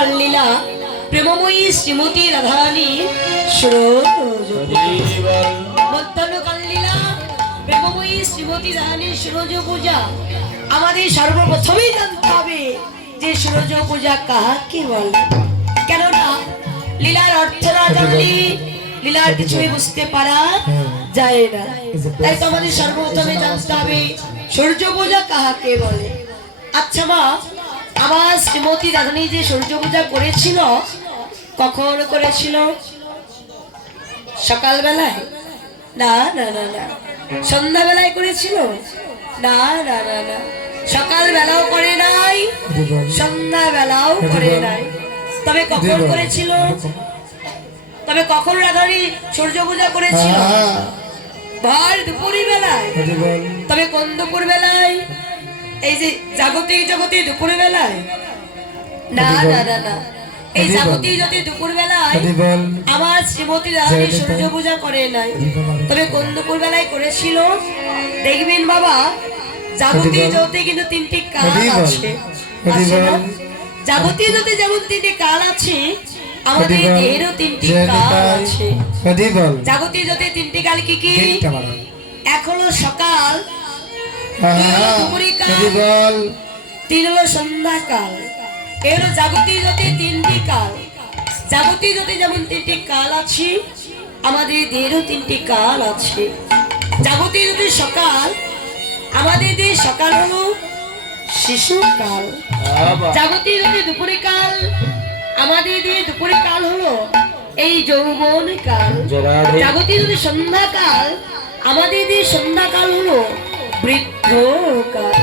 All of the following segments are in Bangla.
কালীলা প্রেমময়ী শ্রীমতী রাধারানী মধ্যাহ্ন কালীলা প্রেমময়ী শ্রীমতী রাধারানীর সূরজ পূজা আমাদের সর্বপ্রথমেই জানতে হবে যে সূরজ পূজা কাকে বলে। কেননা লীলার অর্থ না জানলে লীলার কিছুই বুঝতে পারা যায় না। তাই তো আমাদের সর্বপ্রথমে জানতে হবে সূর্য পূজা কাকে বলে। আচ্ছা মা, আমার শ্রীমতী রাধারানী যে সূর্য পূজা করেছিল কখন করেছিল? সকালবেলায়? না না না না। সন্ধ্যাবেলায় করেছিল? না না না না। সকালবেলাও করে নাই, সন্ধ্যাবেলাও করে নাই। তবে কখন করেছিল? তবে কখন রাধারানী সূর্য পূজা করেছিল? ভর দুপুরি বেলায়। তবে কোন দুপুর বেলায়? এই যে জাগতিক জগতে দুপুর বেলায়? না না না না। এই জাগতিক জগতে দুপুর বেলায় আমার শ্রীমতী রাধারানী সূর্য পূজা করে নাই। তবে কোন দুপুর বেলায় করেছিল? দেখবেন বাবা, জাগতিক জগতে কিন্তু তিনটি কাল আছে। জাগতিক জগতে যেমন তিনটি কাল আছে, আমাদের দেহেরও তিনটি কাল আছে। জাগতিক জগতে তিনটি কাল কি কি? এক হলো সকাল, দুই হলো দুপুরিকাল, তিন হলো সন্ধ্যাকাল। এই হলো জাগতিক জগতে তিনটি কাল। জাগতিক জগতে যেমন তিনটি কাল আছে, আমাদের দেহেরও তিনটি কাল আছে। জাগতিক জগতে সকাল, আমাদের দেহে সকাল হলো শিশুকাল। জাগতিক জগতে দুপুরিকাল, আমাদের দিয়ে দুপুরে কাল হলো এই যৌবন কাল। জাগতিক যদি সন্ধ্যাকাল, আমাদের দিয়ে সন্ধ্যাকাল হলো বৃদ্ধ কাল।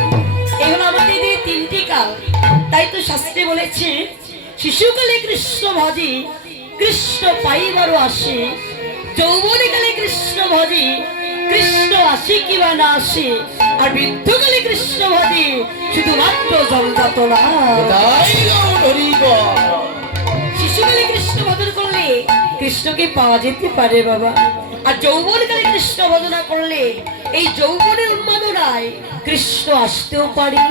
এগুলো আমাদের দিয়ে তিনটি কাল। তাই তো শাস্ত্রে বলেছে শিশুকালে কৃষ্ণ ভজি কৃষ্ণ পাইবারও আসে, যৌবনকালে কৃষ্ণ ভজি কৃষ্ণ আসে কিবা না আসে, আর বৃদ্ধকালে কৃষ্ণ ভজি শুধুমাত্র জলযাতনা। শিশুকালে কৃষ্ণ ভজন করলে কৃষ্ণকে পাওয়া যেতে পারে বাবা। আর যৌবনকালে কৃষ্ণ ভজনা করলে এই যৌবনের উন্মাদনায় কৃষ্ণ আসতেও পারে,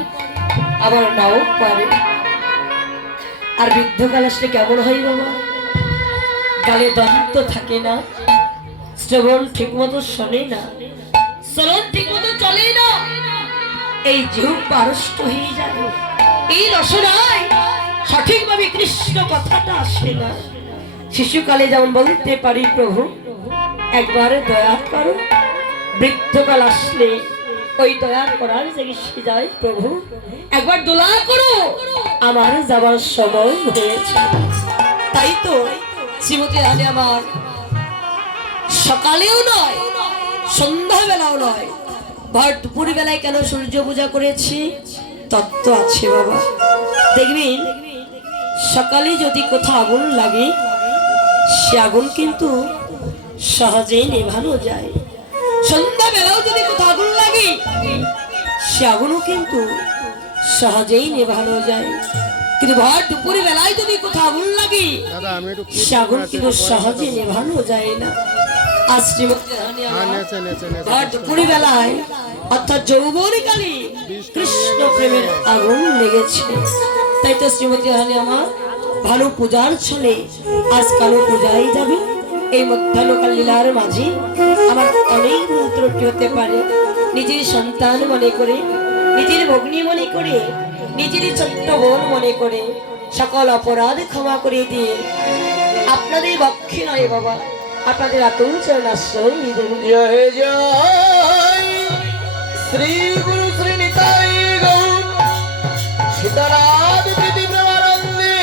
আবার নাও পারে। আর বৃদ্ধকাল আসলে কেমন হয় বাবা? গালে দন্ত থাকে না, শ্রবণ ঠিক মতো শোনে না, শ্রবণ ঠিক মতো চলে না, এই জিহ্বা পারষ্ট হয়ে যায়। এই রসনায় সঠিকভাবে কৃষ্ণ কথাটা আসে না। শিশুকালে যেমন বলতে পারি প্রভু একবার দয়া করো, বৃদ্ধকাল আসলে ওই দয়া করার জায়গায় যায় প্রভু একবার দোলা করো, আমার যাবার সময় হয়েছে। তাই তো শ্রীমতী রানী আমার সকালেও নয়, সন্ধ্যাবেলাও নয়, ভর দুপুর বেলায় কেন সূর্য পূজা করেছি তত্ত্ব আছে বাবা। দেখবেন সকালে যদি কোথাও আগুন লাগে, সে আগুন কিন্তু সহজেই নেভানো যায়। সন্ধ্যাবেলাও যদি কোথাও আগুন লাগে, সে আগুনও কিন্তু সহজেই নেভানো যায়। কিন্তু ভর দুপুর বেলায় যদি কোথাও আগুন লাগে, সে আগুন কিন্তু সহজে নেভানো যায় না। আর শ্রীমতী রানী ভর দুপুর বেলায় অর্থাৎ যৌবনকালে কৃষ্ণ প্রেমের আগুন লেগেছে। তাই তো শ্রীমতী রানী আমার ভালো পূজার ছলে আজ কালো পূজায় যাবে। এই মধ্যাহ্নকাল লীলার মাঝে আমার অনেক মন্ত্রটি হতে পারে। নিজের সন্তান মনে করে, নিজের ভগ্নী মনে করে, নিজের ছোট্ট বোন মনে করে সকল অপরাধ ক্ষমা করে দিয়ে আপনাদের বক্ষে নয় বাবা, আপনাদের আতুল চরণ আশ্রয় দেব। শ্রী গুরু শ্রী নিতাই গৌর সীতারাম প্রীতি প্রেমানন্দে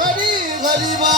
হরি হরি বা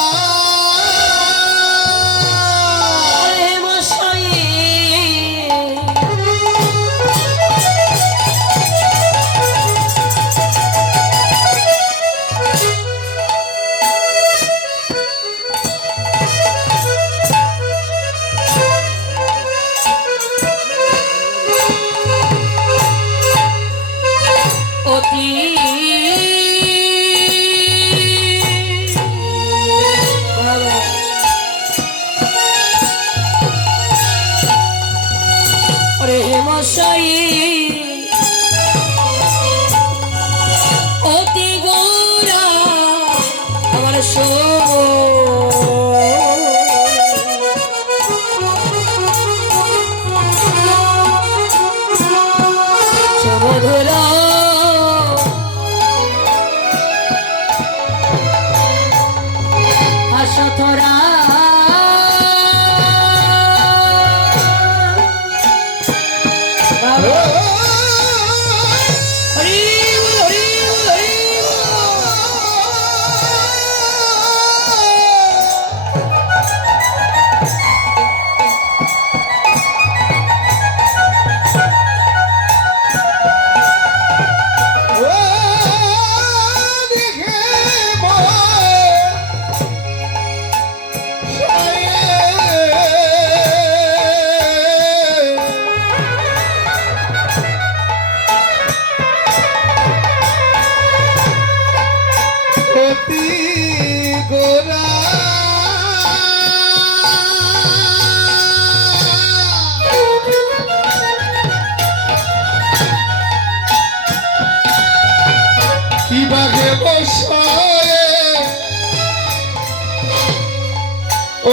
অবসরে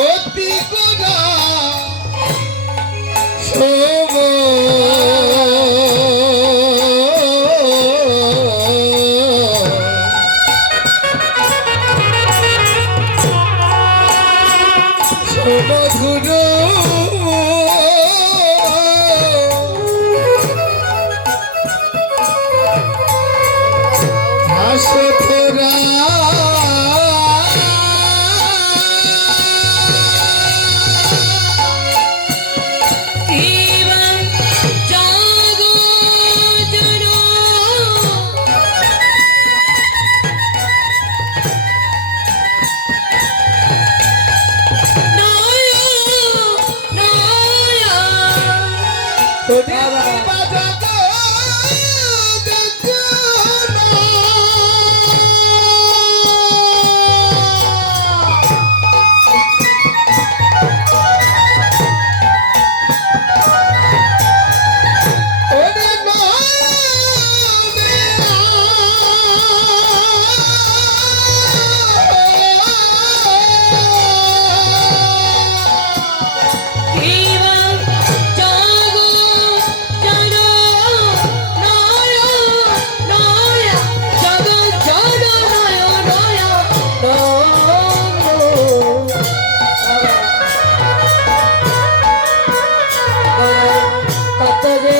অতি গুণা শোভ মধুর হাসো তোরা এবার জাগো জানো নয়া নয়া তোদের বাজাতো দেখো এবার জাগো জানো নয়া নয়া জাগো জানো নয়া নয়া কত যে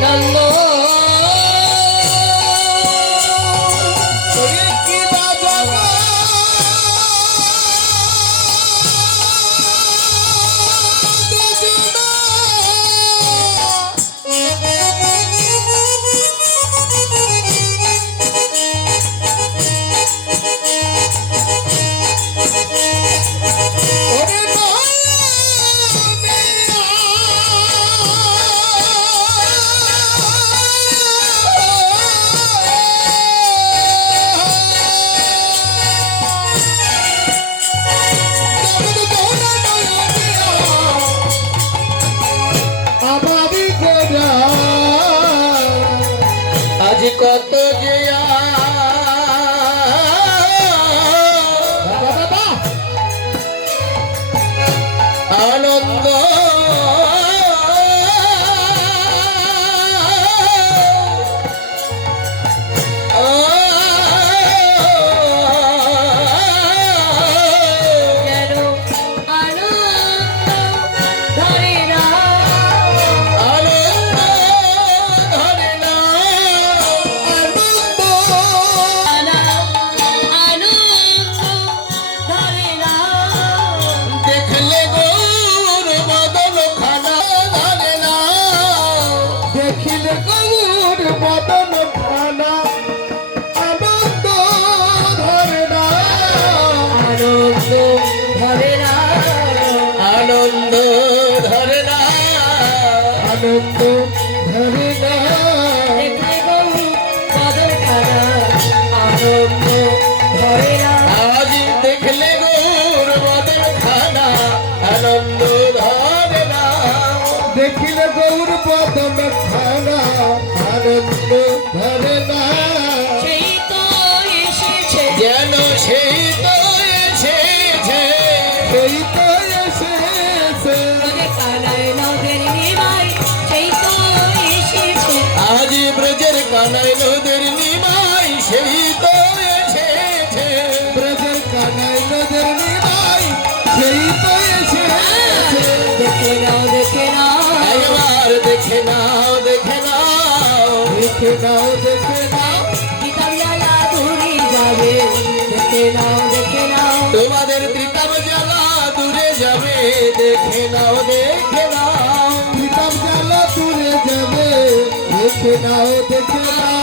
নন্দ কি বাজাবো আজ কত যে আনন্দ যেন আনন্দ ধরে না আনন্দ ধরে না আনন্দ আনন্দ ধরে না দেখলে গৌর বদন খানা ধরে না দেখিলে গৌর বদন খানা আনন্দ ধরে না আনন্দ ধরে না আনন্দ ধরে না আনন্দ ধরে না দেখলে গরু বদল খানা আনন্দ ধরে না আজ দেখলে গৌর বদন খানা আনন্দ ধরে না দেখিলে গৌর বদন খানা আনন্দ ধরে না সেই তো এসেছে যেন সেই তো এসেছে সেই তো এসেছে নদে কানায় নদের নিমাই সেই তো এসেছে আজ ব্রজের কানাই নদের নিমাই সেই তো এসেছে ব্রজের কানাই নদের নিমাই সেই তো এসেছে দেখে নাও দেখে নাও একবার দেখে নাও দেখে নাও দেখে নাও দেখে নাও কিতাব জ্বালা দূরে যাবে দেখে নাও দেখে নাও তোমাদের ত্রিকাম জ্বালা দূরে যাবে দেখে নাও দেখে নাও ত্রিকাম জ্বালা দূরে যাবে দেখে নাও দেখে নাও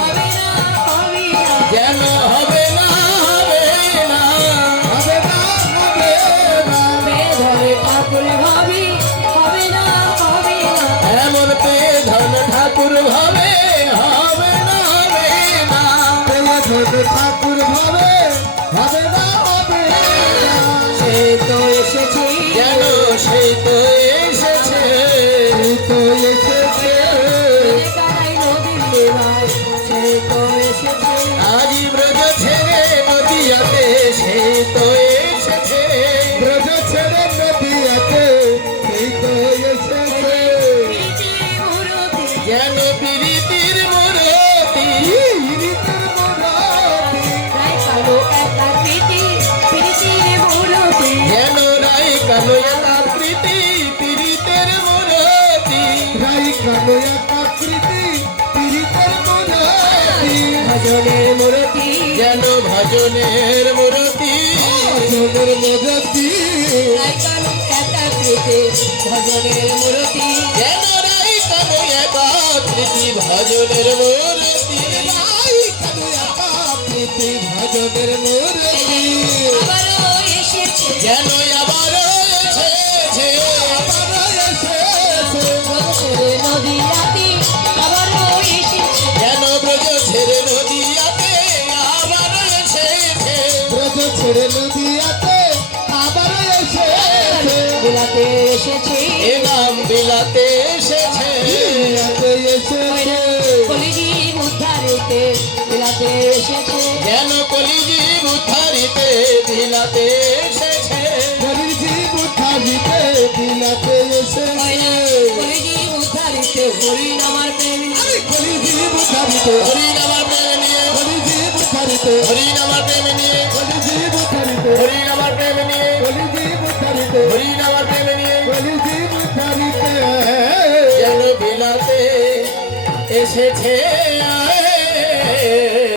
হবে না হবে না যেন হবে না হবে না হবে না হবে না পে ধরে ঠাকুর ভাবি হবে না হবে না এমন পে ধন ঠাকুর ভাবে হবে না হবে না পে ধন ঠাকুর ভাবে হবে না হবে না সেই তো এসেছে যেন সেই তো এসেছে সেই তো এসেছে কানাই নদী যেন প্রীতির মূরতি প্রীতির মূরতি রাই কালো একা প্রীতি প্রীতির মূরতি যেন রাই কালো একা প্রীতি প্রীতির মূরতি রাই কালো একা প্রীতি প্রীতির মূরতি ভজনের মূরতি যেন ভজনের মূরতি ভজনের মূরতি রাই কালো একা প্রীতি ভজনের মূরতি যেন রাই কালো একা প্রীতি ভজনের মূরতি রাই কালো একা প্রীতি ভজনের মূরতি আবারও এসেছে যেন আবার এসেছে আবার এসেছে ব্রজের নদীয়াতে আবারও এসেছে যেন ব্রজ ছেড়ে নদিয়াতে আবার এসেছে ব্রজ ছেড়ে নদিয়াতে আবার এসেছে বিলাতে এসেছে এ নাম বিলাতে এসেছে বিলাতে এসেছে কলিজীব উদ্ধারিতে বিলাতে এসেছে যেন কলিজীব উদ্ধারিতে বিলাতে এসেছে কলিজীব উদ্ধারিতে বিলাতে এসেছে কলিজীব উদ্ধারিতে হরিণ আমার প্রেমী কলিজীব উদ্ধারিতে হরিণ আমার প্রেমে নিয়ে কলিজীব উদ্ধারিতে হরিণ আমার প্রেমে নিয়ে কলিজীব উদ্ধারিতে হরিণ আমার প্রেমে নিয়ে কলিজীব উদ্ধারিতে হরিণ আমার প্রেমে নিয়ে কলিজীব উদ্ধারিতে যেন বিলাতে এসেছে